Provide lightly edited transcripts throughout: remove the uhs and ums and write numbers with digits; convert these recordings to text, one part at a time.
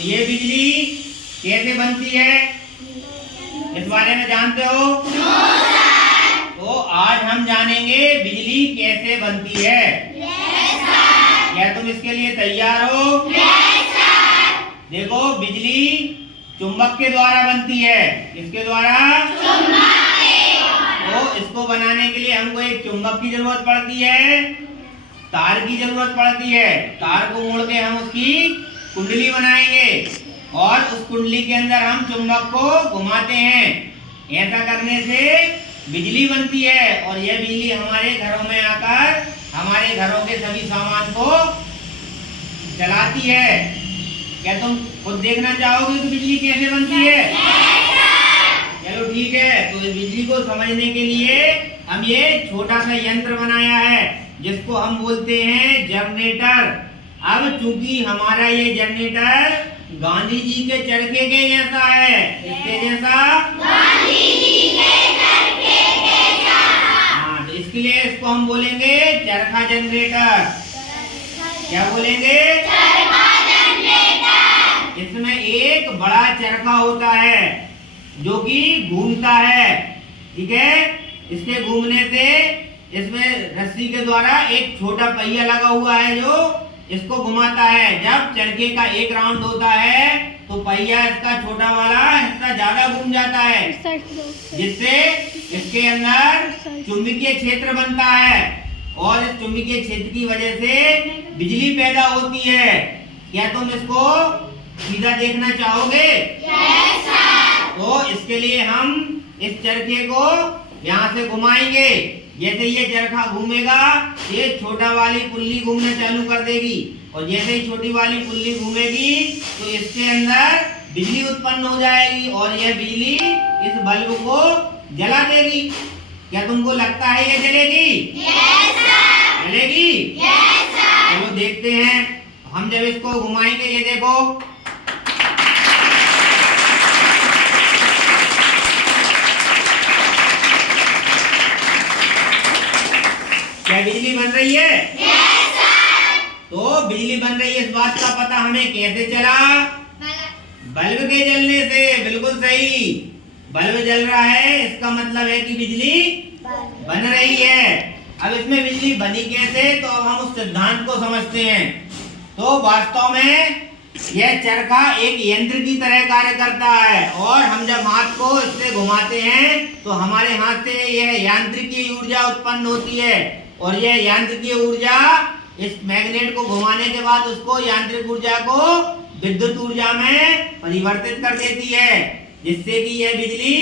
तो ये बिजली कैसे बनती है, इस बारे में जानते हो? तो आज हम जानेंगे बिजली कैसे बनती है। क्या तुम इसके लिए तैयार हो? देखो, बिजली चुंबक के द्वारा बनती है। किसके द्वारा? तो इसको बनाने के लिए हमको एक चुंबक की जरूरत पड़ती है, तार की जरूरत पड़ती है। तार को मोड़ के हम उसकी कुंडली बनाएंगे और उस कुंडली के अंदर हम चुंबक को घुमाते हैं। ऐसा करने से बिजली बनती है और यह बिजली हमारे घरों में आकर हमारे घरों के सभी सामान को चलाती है। क्या तुम खुद देखना चाहोगे कि बिजली कैसे बनती है? चलो ठीक है, तो इस बिजली को समझने के लिए हम ये छोटा सा यंत्र बनाया है जिसको हम बोलते हैं जनरेटर। अब चूंकि हमारा ये जनरेटर गांधी जी के चरखे के जैसा है, किसके जैसा? गांधी जी के चरखे के जैसा। हाँ, तो इसके लिए इसको हम बोलेंगे चरखा जनरेटर। क्या बोलेंगे? चरखा जनरेटर। इसमें एक बड़ा चरखा होता है जो कि घूमता है, ठीक है। इसके घूमने से इसमें रस्सी के द्वारा एक छोटा पहिया लगा हुआ है जो इसको घुमाता है। जब चरखे का एक राउंड होता है तो पहिया इसका छोटा वाला हिस्सा ज्यादा घूम जाता है, जिससे इसके अंदर चुंबकीय क्षेत्र बनता है और इस चुंबकीय क्षेत्र की वजह से बिजली पैदा होती है। क्या तुम इसको सीधा देखना चाहोगे? तो इसके लिए हम इस चरखे को यहाँ से घुमाएंगे। जैसे ये चरखा घूमेगा, ये छोटा वाली पुल्ली घूमना चालू कर देगी और जैसे ही छोटी वाली पुल्ली घूमेगी तो इसके अंदर बिजली उत्पन्न हो जाएगी और यह बिजली इस बल्ब को जला देगी। क्या तुमको लगता है ये जलेगी? जलेगी? चलो देखते हैं। हम जब इसको घुमाएंगे, ये देखो, क्या बिजली बन रही है? तो बिजली बन रही है, इस बात का पता हमें कैसे चला? बल्ब के जलने से। बिल्कुल सही, बल्ब जल रहा है, इसका मतलब है कि बिजली बन रही है। अब इसमें बिजली बनी कैसे, तो अब हम उस सिद्धांत को समझते हैं। तो वास्तव में यह चरखा एक यंत्र की तरह कार्य करता है और हम जब हाथ को इससे घुमाते हैं तो हमारे हाथ से यह यांत्रिकी ऊर्जा उत्पन्न होती है और यह यांत्रिकी ऊर्जा इस मैग्नेट को घुमाने के बाद उसको यांत्रिक ऊर्जा को विद्युत ऊर्जा में परिवर्तित कर देती है, जिससे कि यह बिजली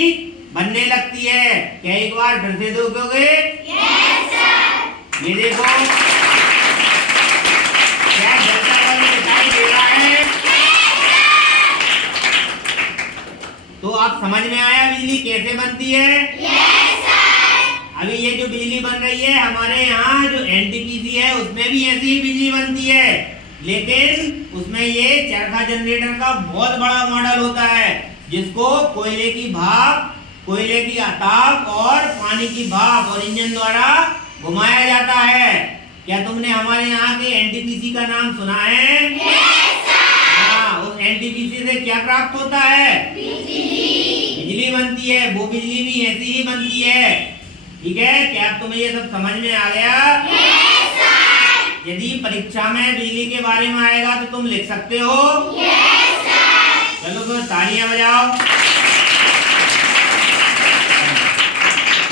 बनने लगती है। क्या एक बार फिर से देखोगे? ये देखो, क्या जलता बल्ब दिखाई दे रहा है? तो आप समझ में आया बिजली कैसे बनती है? अभी ये जो बिजली बन रही है हमारे यहाँ जो एनटीपीसी है उसमें भी ऐसी ही बिजली बनती है, लेकिन उसमें ये चरखा जनरेटर का बहुत बड़ा मॉडल होता है जिसको कोयले की भाप, कोयले की ताप और पानी की भाप और इंजन द्वारा घुमाया जाता है। क्या तुमने हमारे यहाँ के एनटीपीसी का नाम सुना है? हाँ, उस एनटीपीसी से क्या प्राप्त होता है? बिजली बनती है। वो बिजली भी ऐसी ही बनती है, ठीक है। क्या तुम्हें ये सब समझ में आ गया? यदि परीक्षा में बिजली के बारे में आएगा तो तुम लिख सकते हो। चलो तो तालियां बजाओ।